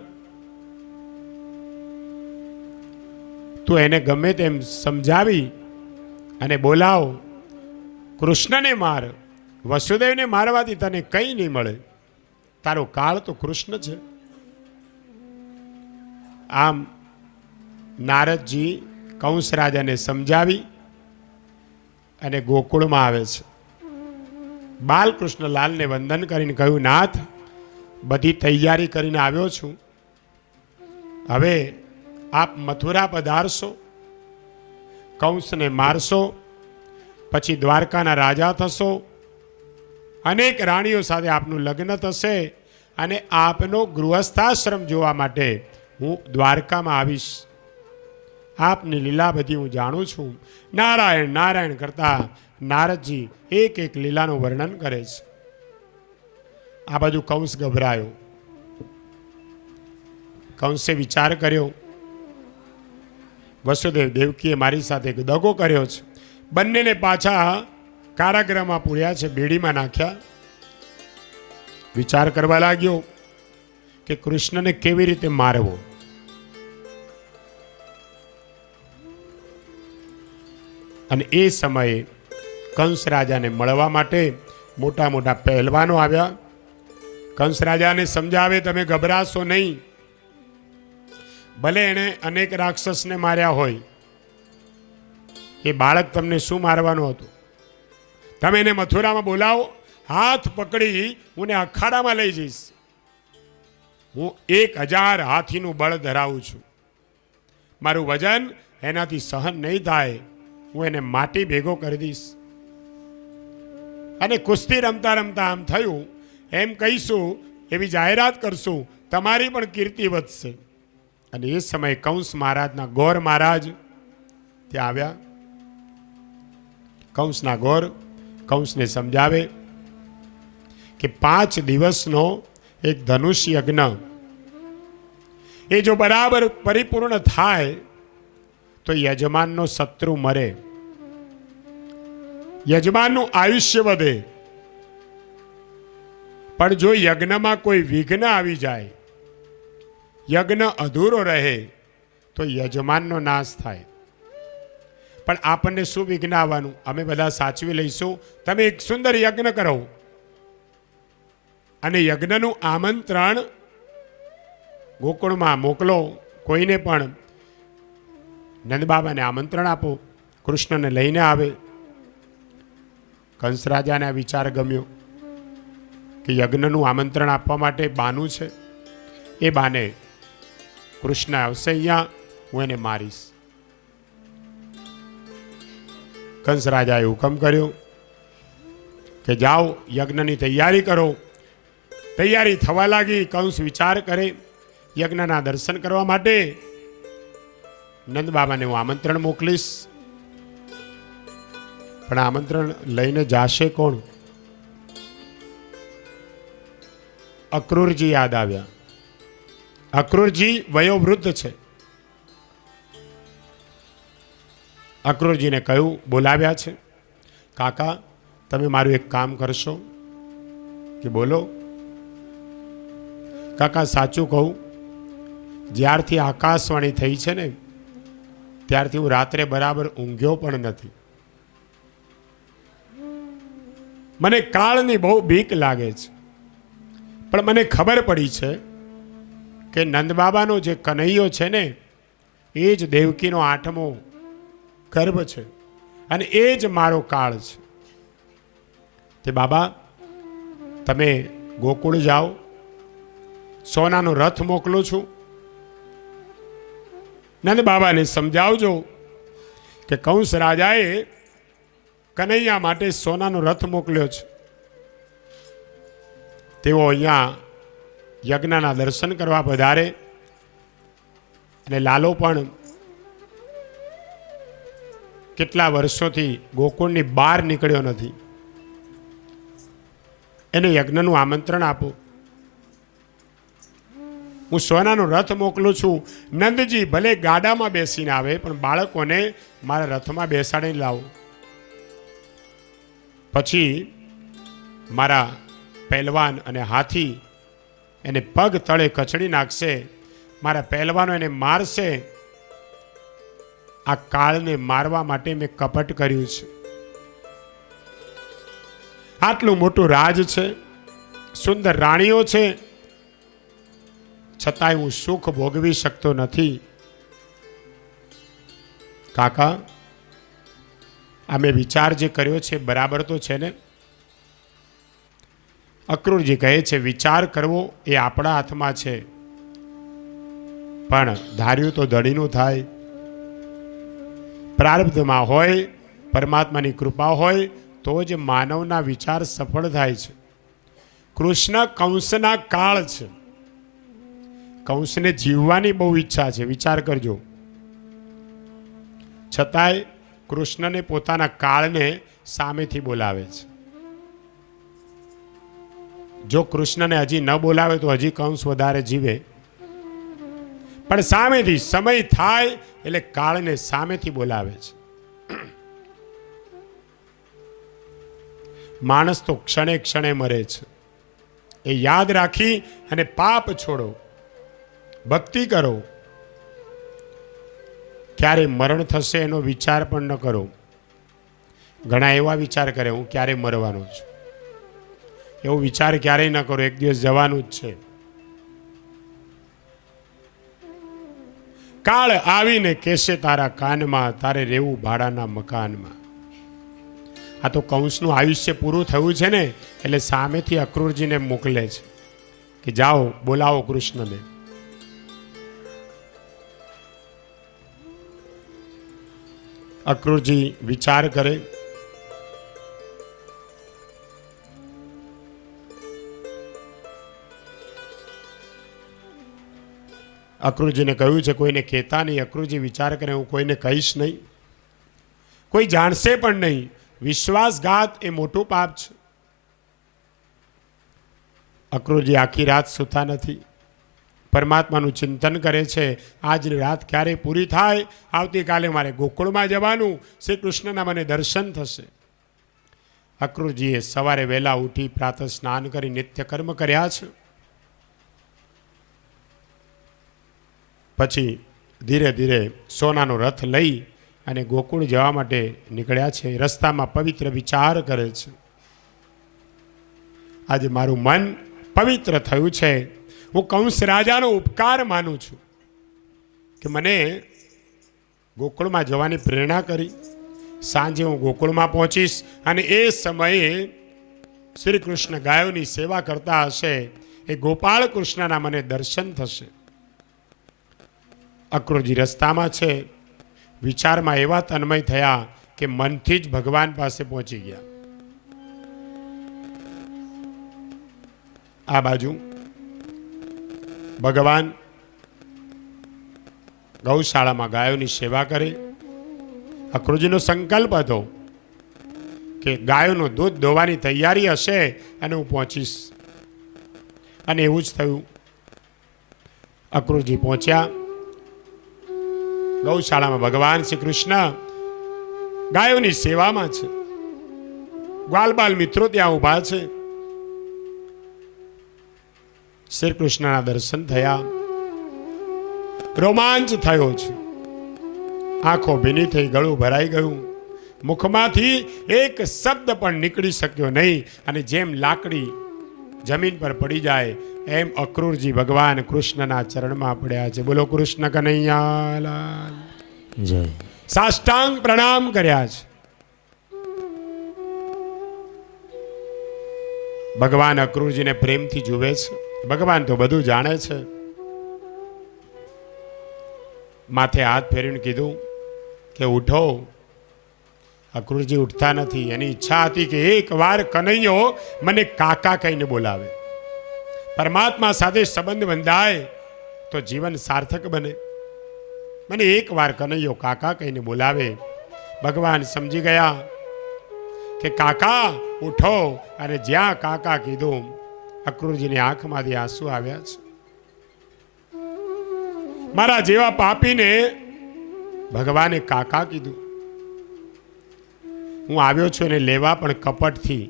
તું એને ગમે તેમ સમજાવી અને બોલાવ, કૃષ્ણને માર. વસુદેવને મારવાથી તને કંઈ નહીં મળે, તારો કાળ તો કૃષ્ણ છે. આમ નારદજી કંસ રાજાને સમજાવી અને ગોકુળમાં આવે છે. બાલકૃષ્ણલાલને વંદન કરીને કહ્યું, નાથ, બધી તૈયારી કરીને આવ્યો છું, હવે આપ મથુરા પધારશો, કંસને મારશો, પછી દ્વારકાના રાજા થશો, અનેક રાણીઓ સાથે આપનું લગ્ન થશે, અને આપનો ગૃહસ્થાશ્રમ જોવા માટે હું દ્વારકામાં આવીશ. આપની લીલા બધી હું જાણું છું. નારાયણ નારાયણ કરતા નારદજી એક એક લીલાનું વર્ણન કરે છે. આ બધું કંસ ગભરાયો. કંસે વિચાર કર્યો, વસુદેવ દેવકીએ મારી સાથે દગો કર્યો છે, બંનેને પાછા કારાગૃહમાં પૂર્યા છે, બેડીમાં નાખ્યા. વિચાર કરવા લાગ્યો કે કૃષ્ણને કેવી રીતે મારવો. અને એ સમયે કંસ રાજાને મળવા માટે મોટા મોટા પહેલવાનો આવ્યા. કંસ રાજાને સમજાવે, તમે ગભરાશો નહીં, ભલે એણે અનેક રાક્ષસને માર્યા હોય, એ બાળક તમને શું મારવાનું હતું? તમે એને મથુરામાં બોલાવો, હાથ પકડી હું અખાડામાં લઈ જઈશ. હું 1000 હાથીનું બળ ધરાવું છું, મારું વજન એનાથી સહન નહીં થાય, હું એને માટી ભેગો કરી દઈશ. અને કુસ્તી રમતા રમતા આમ થયું એમ કહીશું, એવી જાહેરાત કરશું, તમારી પણ કીર્તિ વધશે. અને એ સમયે કંસ મહારાજના ગોર મહારાજ ત્યાં આવ્યા. કંસના ગોર કંસને સમજાવે કે 5 દિવસનો એક ધનુષ યજ્ઞ એ જો બરાબર પરિપૂર્ણ થાય તો યજમાનનો શત્રુ મરે, યજમાનનું આયુષ્ય વધે. પણ જો યજ્ઞમાં કોઈ વિઘ્ન આવી જાય, યજ્ઞ અધૂરો રહે, તો યજમાનનો નાશ થાય. પણ આપણને શું વિઘ્ન આવવાનું? અમે બધા સાચવી લઈશું, તમે એક સુંદર યજ્ઞ કરો. અને યજ્ઞનું આમંત્રણ ગોકુળમાં મોકલો, કોઈને પણ નંદબાબાને આમંત્રણ આપો, કૃષ્ણને લઈને આવે. કંસ રાજાને આ વિચાર ગમ્યો કે યજ્ઞનું આમંત્રણ આપવા માટે બાનું છે, એ બાને કૃષ્ણ આવશે અહીંયા, હું એને મારીશ. કંસ રાજાએ હુકમ કર્યો કે જાઓ યજ્ઞની તૈયારી કરો. તૈયારી થવા લાગી. કંસ વિચાર કરે, યજ્ઞના દર્શન કરવા માટે નંદ બાબાને હું આમંત્રણ મોકલીશ, પણ આમંત્રણ લઈને જાશે કોણ? અક્રૂરજી યાદ આવ્યા. અક્રૂરજી વયોવૃદ્ધ છે, અક્રૂરજીને કહ્યું, બોલાવ્યા છે. કાકા, તમે મારું એક કામ કરશો? કે બોલો. કાકા, સાચું કહું, જ્યારથી આકાશવાણી થઈ છે ને ત્યારથી હું રાત્રે બરાબર ઊંઘ્યો પણ નથી. મને કાળની બહુ બીક લાગે છે, પણ મને ખબર પડી છે કે નંદબાબાનો જે કનૈયો છે ને એ જ દેવકીનો 8મો ગર્ભ છે અને એ જ મારો કાળ છે. તે બાબા, તમે ગોકુળ જાઓ, સોનાનો રથ મોકલું છું. નંદ બાબાને સમજાવજો કે કંસ રાજાએ કનૈયા માટે સોનાનો રથ મોકલ્યો છે. તેઓ અહીંયા યજ્ઞના દર્શન કરવા પધારે અને લાલો પણ કેટલા વર્ષોથી ગોકુળની બહાર નીકળ્યો નથી. એને યજ્ઞનું આમંત્રણ આપો. હું સોનાનો રથ મોકલું છું. નંદજી ભલે ગાડામાં બેસીને આવે પણ બાળકોને મારા રથમાં બેસાડીને લાવો. પછી મારા પહેલવાન અને હાથી એને પગ તળે કચડી નાખશે. મારા પહેલવાનો એને મારશે. આ કાળને મારવા માટે મેં કપટ કર્યું છે. આટલું મોટું રાજ છે, સુંદર રાણીઓ છે, છતાંય હું સુખ ભોગવી શકતો નથી. કાકા, આ મેં વિચાર જે કર્યો છે બરાબર તો છે ને? અક્રૂરજી કહે છે, વિચાર કરવો એ આપણા હાથમાં છે, પણ ધાર્યું તો ધણીનું થાય. પ્રારબ્ધમાં હોય, પરમાત્માની કૃપા હોય તો જ માનવના વિચાર સફળ થાય છે. કૃષ્ણ કંસના કાળ છે. કંસને જીવવાની બહુ ઈચ્છા છે, વિચાર કરજો. છતાંય કૃષ્ણને પોતાના કાળને સામેથી બોલાવે છે. જો કૃષ્ણને હજી ન બોલાવે તો હજી કંસ વધારે જીવે, પણ સામેથી સમય થાય એટલે કાળને સામેથી બોલાવે છે. માણસ તો ક્ષણે ક્ષણે મરે છે. એ યાદ રાખી અને પાપ છોડો, ભક્તિ કરો. ક્યારે મરણ થશે એનો વિચાર પણ ન કરો. ઘણા એવા વિચાર કરે, હું ક્યારે મરવાનો છું. એવો વિચાર ક્યારેય ન કરો, એક દિવસ જવાનું જ છે. કાળ આવીને કહેશે તારા કાનમાં, તારે રહેવું ભાડાના મકાનમાં. આ તો કંસનું આયુષ્ય પૂરું થયું છે ને એટલે સામેથી અક્રૂરજીને મોકલે છે કે જાઓ, બોલાવો કૃષ્ણને. અક્રૂરજી વિચાર કરે. અક્રૂરજીને કહ્યું છે કોઈને કહેતા નહીં. અક્રૂરજી વિચાર કરે, હું કોઈને કહીશ નહીં, કોઈ જાણશે પણ નહીં. વિશ્વાસઘાત એ મોટું પાપ છે. અક્રૂરજી આખી રાત સૂતા નથી, પરમાત્માનું ચિંતન કરે છે. આજની રાત ક્યારે પૂરી થાય, આવતીકાલે મારે ગોકુળમાં જવાનું, શ્રી કૃષ્ણના મને દર્શન થશે. અક્રૂરજીએ સવારે વહેલા ઉઠી પ્રાતઃ સ્નાન કરી નિત્ય કર્મ કર્યા છે. પછી ધીરે ધીરે સોનાનો રથ લઈ અને ગોકુળ જવા માટે નીકળ્યા છે. રસ્તામાં પવિત્ર વિચાર કરે છે, આજે મારું મન પવિત્ર થયું છે. હું કંસ રાજાનો ઉપકાર માનું છું કે મને ગોકુળમાં જવાની પ્રેરણા કરી. સાંજે હું ગોકુળમાં પહોંચીશ અને એ સમયે શ્રી કૃષ્ણ ગાયોની સેવા કરતા હશે, એ ગોપાળ કૃષ્ણના મને દર્શન થશે. અક્રૂરજી રસ્તામાં છે. વિચારમાં એવા તન્મય થયા કે મનથી જ ભગવાન પાસે પહોંચી ગયા. આ બાજુ ભગવાન ગૌશાળામાં ગાયોની સેવા કરે. અક્રૂરજીનો સંકલ્પ હતો કે ગાયોનું દૂધ દોવાની તૈયારી હશે અને હું પહોંચીશ. અને એવું જ થયું. અક્રૂરજી પહોંચ્યા. ગૌશાળામાં ભગવાન શ્રી કૃષ્ણ ગાયોની સેવામાં છે. ગ્વાલબાલ મિત્રો ત્યાં ઊભા છે. શ્રી કૃષ્ણના દર્શન થયા, રોમાંચ થયો છે. આંખો ભીની થઈ, ગળું ભરાઈ ગયું, મુખમાંથી એક શબ્દ પણ નીકળી શક્યો નહીં. અને જેમ લાકડી જમીન પર પડી જાય એમ અક્રૂરજી ભગવાન કૃષ્ણના ચરણમાં પડ્યા છે. બોલો કૃષ્ણ કનૈયા લાલ જય. સાષ્ટાંગ પ્રણામ કર્યા છે. ભગવાન અક્રૂરજીને પ્રેમથી જુએ છે. ભગવાન તો બધું જાણે છે. માથે હાથ ફેરીને કીધું કે ઉઠો. અક્રૂરજી ઉઠતા નથી. એની ઈચ્છા હતી કે એક વાર કનૈયો મને કાકા કહીને બોલાવે. પરમાત્મા સાથે સંબંધ બંધાય તો જીવન સાર્થક બને. મને એક વાર કનૈયો કાકા કહીને બોલાવે. ભગવાન સમજી ગયા કે કાકા ઉઠો. અને જ્યાં કાકા કીધું, અક્રૂરજીની આંખમાંથી આંસુ આવ્યા છે. મારા જેવા પાપીને ભગવાને કાકા કીધું. હું આવ્યો છું એને લેવા, પણ કપટથી.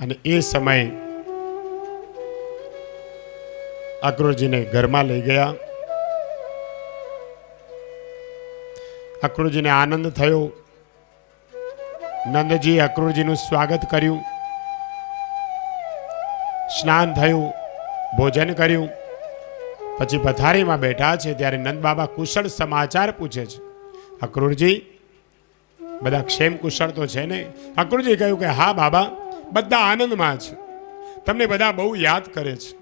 અને એ સમયે અક્રૂરજીને ઘરમાં લઈ ગયા. અક્રૂરજીને આનંદ થયો. નંદજી અક્રૂરજીનું સ્વાગત કર્યું, સ્નાન થયું, ભોજન કર્યું. પછી પથારીમાં બેઠા છે ત્યારે નંદ બાબા કુશળ સમાચાર પૂછે છે. અક્રૂરજી, બધા ક્ષેમ કુશળ તો છે ને? અક્રૂરજી કહ્યું કે હા બાબા, બધા આનંદમાં છે. તમને બધા બહુ યાદ કરે છે.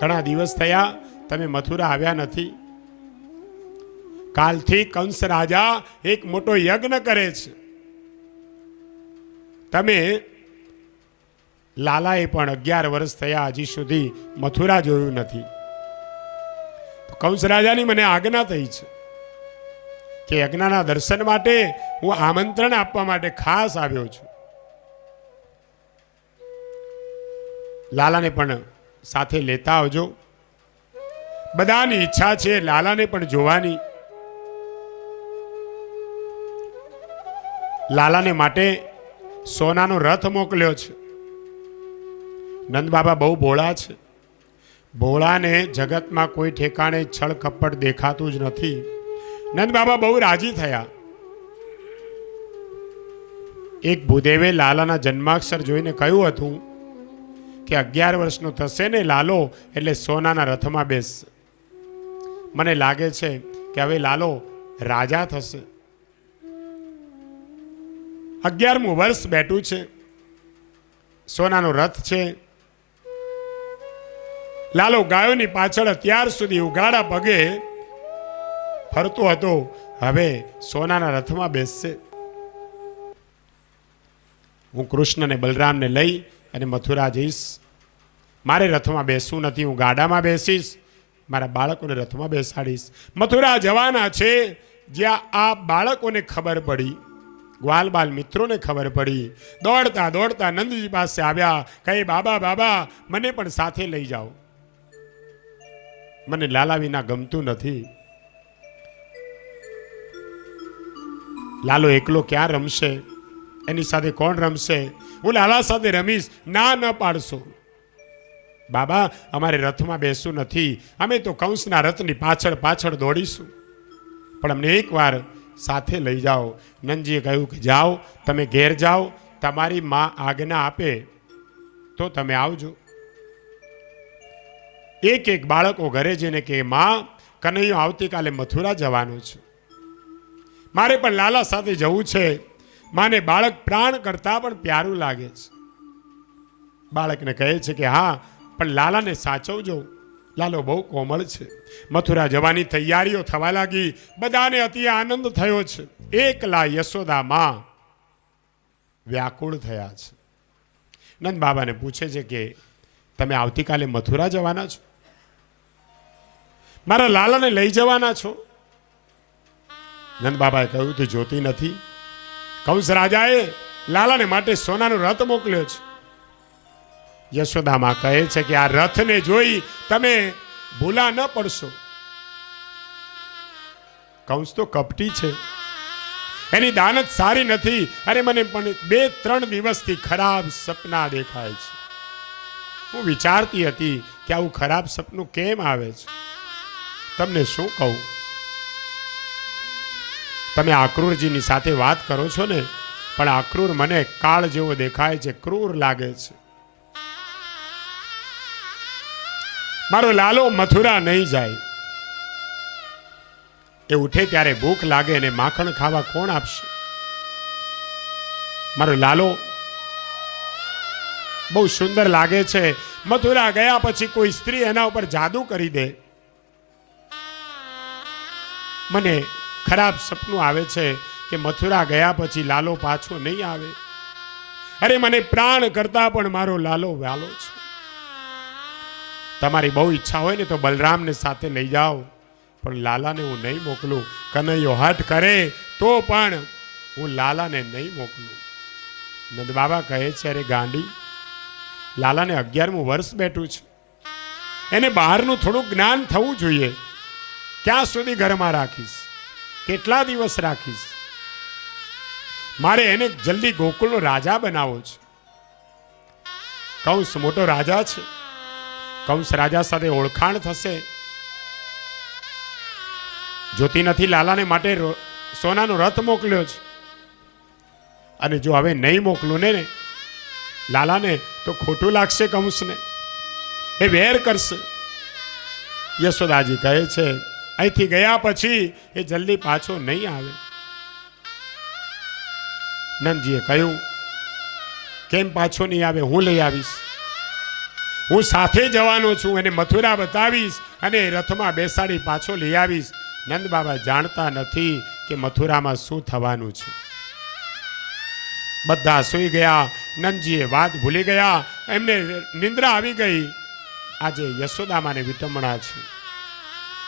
ઘણા દિવસ થયા તમે મથુરા આવ્યા નથી. કાલથી કંસ રાજા એક મોટો યજ્ઞ કરે છે. તમે લાલાએ પણ 11 વર્ષ થયા હજી સુધી મથુરા જોયું નથી. કંસ રાજાની મને આજ્ઞા થઈ છે કે યજ્ઞના દર્શન માટે હું આમંત્રણ આપવા માટે ખાસ આવ્યો છું. લાલાને પણ સાથે લેતા આવજો. બધાની ઈચ્છા છે લાલાને પણ જોવાની. લાલાને માટે સોનાનો રથ મોકલ્યો છે. નંદ બાબા બહુ ભોળા છે. ભોળાને જગતમાં કોઈ ઠેકાણે છળ કપટ દેખાતું જ નથી. નંદ બાબા બહુ રાજી થયા. એક ભૂદેવે લાલાના જન્માક્ષર જોઈને કહ્યું હતું કે 11 વર્ષનો થશે ને લાલો એટલે સોનાના રથમાં બેસ. મને લાગે છે કે હવે લાલો રાજા થશે. 11મું વર્ષ બેઠું છે. સોનાનો રથ છે. લાલો ગાયોની પાછળ અત્યાર સુધી ઉઘાડા પગે ફરતો હતો. હવે સોનાના રથમાં બેસશે. હું કૃષ્ણને બલરામને લઈ અને મથુરા જઈશ. મારે રથમાં બેસવું નથી. હું ગાડામાં બેસીશ. મારા બાળકોને રથમાં બેસાડીશ. મથુરા જવાના છે. જ્યાં આ બાળકોને ખબર પડી, ગ્વાલબાલ મિત્રોને ખબર પડી, દોડતા દોડતા નંદજી પાસે આવ્યા. કહે બાબા બાબા, મને પણ સાથે લઈ જાઓ. મને લાલા વિના ગમતું નથી. લાલો એકલો ક્યાં રમશે? એની સાથે કોણ રમશે? હું લાલા સાથે રમીશ. ના ન પાડશો. બાબા, અમારે રથમાં બેસવું નથી. અમે તો કંસના રથની પાછળ પાછળ દોડીશું. પણ અમને એકવાર સાથે લઈ જાઓ. નંદજીએ કહ્યું કે જાઓ, તમે ઘેર જાઓ. તમારી માં આજ્ઞા આપે તો તમે આવજો. એક એક બાળકો ઘરે જઈને કે માં, કનૈયો આવતીકાલે મથુરા જવાનો છે. મારે પણ લાલા સાથે જવું છે. માને બાળક પ્રાણ કરતા પણ પ્યારું લાગે છે. બાળકને કહે છે કે હા, પણ લાલાને સાચવજો. લાલો બહુ કોમળ છે. મથુરા જવાની તૈયારીઓ થવા લાગી. બધાને અતિ આનંદ થયો છે. એકલા યશોદા માં વ્યાકુળ થયા છે. નંદ બાબાને પૂછે છે કે તમે આવતીકાલે મથુરા જવાના છો? મારા લાલાને લઈ જવાના છો? નંદ બાબાએ કહ્યું તું જોતી નથી? કંસ રાજાએ લાલાને માટે સોનાનો રથ મોકલ્યો છે. યશોદામાં કહે છે કે આ રથને જોઈ તમે ભૂલા ન પડશો. કંસ તો કપટી છે, એની દાનત સારી નથી. અરે મને પણ 2-3 દિવસથી ખરાબ સપના દેખાય છે. હું વિચારતી હતી કે આવું ખરાબ સપનું કેમ આવે છે. તમને શું કહું, તમે આક્રૂરજીની સાથે વાત કરો છો ને, પણ આક્રૂર મને કાળ જેવો દેખાય છે, ક્રૂર લાગે છે. મારો લાલો મથુરા નહીં જાય. એ ઉઠે ત્યારે ભૂખ લાગે ને માખણ ખાવા કોણ આપશે? મારો લાલો બહુ સુંદર લાગે છે. મથુરા ગયા પછી કોઈ સ્ત્રી એના ઉપર જાદુ કરી દે. મને ખરાબ સપનું આવે છે કે મથુરા ગયા પછી લાલો પાછો નહીં આવે. અરે મને પ્રાણ કરતા પણ મારો લાલો વાલો છે. તમારી બહુ ઈચ્છા હોય ને તો બલરામને સાથે લઈ જાઓ, પણ લાલાને હું નહીં મોકલું. કનૈયો હઠ કરે તો પણ હું લાલાને નહીં મોકલું. નંદ બાબા કહે છે, અરે ગાંડી, લાલાને 11મું વર્ષ બેઠું છે, એને બહારનું થોડું જ્ઞાન થવું જોઈએ. ક્યાં સુધી ઘરમાં રાખીશ? કેટલા દિવસ રાખીશ? મારે એને જલ્દી ગોકુળનો રાજા બનાવવો છે. કંસ મોટો રાજા છે, કંસ રાજા સાથે ઓળખાણ થશે. જોતી નથી લાલાને માટે સોનાનો રથ મોકલ્યો છે, અને જો હવે નહીં મોકલું ને લાલાને તો ખોટું લાગશે. કંસને એ વેર કરશે. યશોદાજી કહે છે, અહીંથી ગયા પછી એ જલ્દી પાછો નહીં આવે. નંદજીએ કહ્યું, કેમ પાછો નહીં આવે? હું લઈ આવીશ, હું સાથે જવાનો છું, એને મથુરા બતાવીશ અને રથમાં બેસાડી પાછો લઈ આવીશ. નંદ બાબા જાણતા નથી કે મથુરામાં શું થવાનું છે. બધા સૂઈ ગયા. નંદજીએ વાત ભૂલી ગયા, એમને નિંદ્રા આવી ગઈ. આજે યશોદામાને વિટંબણા છે.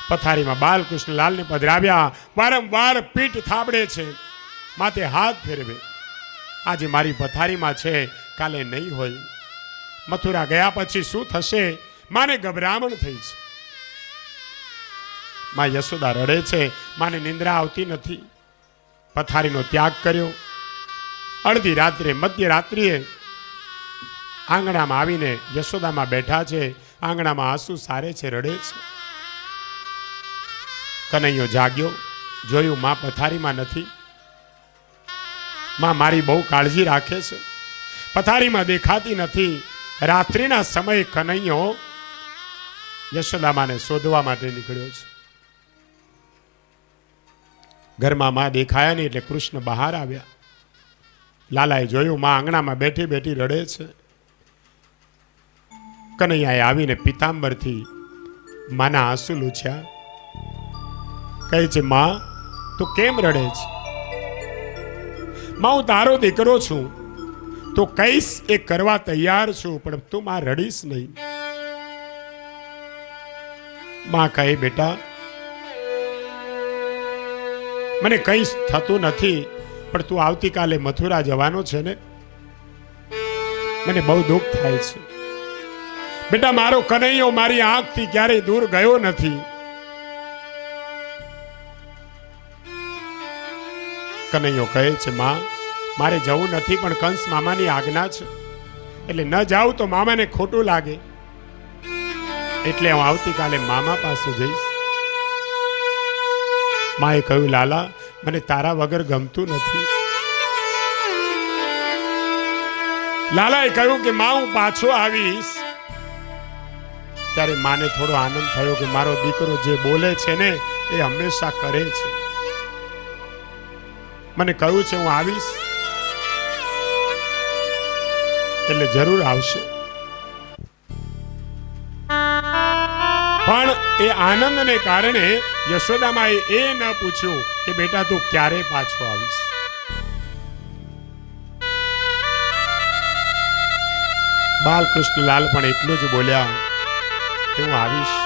પથારીમાં બાલકૃષ્ણલાલને પધરાવ્યા, વારંવાર પીઠ થાબડે છે, માથે હાથ ફેરવે. આજે મારી પથારીમાં છે, કાલે નહીં હોય. મથુરા ગયા પછી શું થશે? માને ગભરામણ થઈ છે. માં યશોદા રડે છે, માને નિંદ્રા આવતી નથી. પથારીનો ત્યાગ કર્યો. અડધી રાત્રે મધ્યરાત્રિએ આંગણામાં આવીને યશોદામાં બેઠા છે. આંગણામાં આંસુ સારે છે, રડે છે. કનૈયો જાગ્યો, જોયું માં પથારીમાં નથી. માં મારી બહુ કાળજી રાખે છે, પથારીમાં દેખાતી નથી. રાત્રિના સમયે કનૈયો યશોદામાને શોધવા માટે નીકળ્યો છે. ઘરમાં માં દેખાયા નહીં એટલે કૃષ્ણ બહાર આવ્યા. લાલાએ જોયું માં આંગણામાં બેઠી બેઠી રડે છે. કનૈયાએ આવીને પિતાંબરથી માના આંસુ લૂછ્યા. કહે છે, માં તું કેમ રડે છે? માં હું તારો દીકરો છું, તો કઈશ એ કરવા તૈયાર છું, પણ તું માં રડીશ નહીં. માં કહે, બેટા મને કંઈ થતું નથી, પણ તું આવતીકાલે મથુરા જવાનો છે ને, મને બહુ દુઃખ થાય છે. બેટા મારો કનૈયો મારી આંખથી ક્યારેય દૂર ગયો નથી. કનૈયો કહે છે, માં મારે જવું નથી, પણ કંસ મામાની આજ્ઞા છે, એટલે ન જાઉં તો મામાને ખોટું લાગે, એટલે હું આવતીકાલે મામા પાસે જઈશ. માએ કહ્યું, લાલા મને તારા વગર ગમતું નથી. લાલાએ કહ્યું કે માં હું પાછો આવીશ. ત્યારે માને થોડો આનંદ થયો કે મારો દીકરો જે બોલે છે ને એ હંમેશા કરે છે. મને કહ્યું છે હું આવીશ એટલે જરૂર આવશે. પણ એ આનંદને કારણે યશોદામાએ એ ન પૂછ્યું કે બેટા તું ક્યારે પાછો આવીશ. બાલકૃષ્ણલાલ પણ એટલું જ બોલ્યા કે હું આવીશ.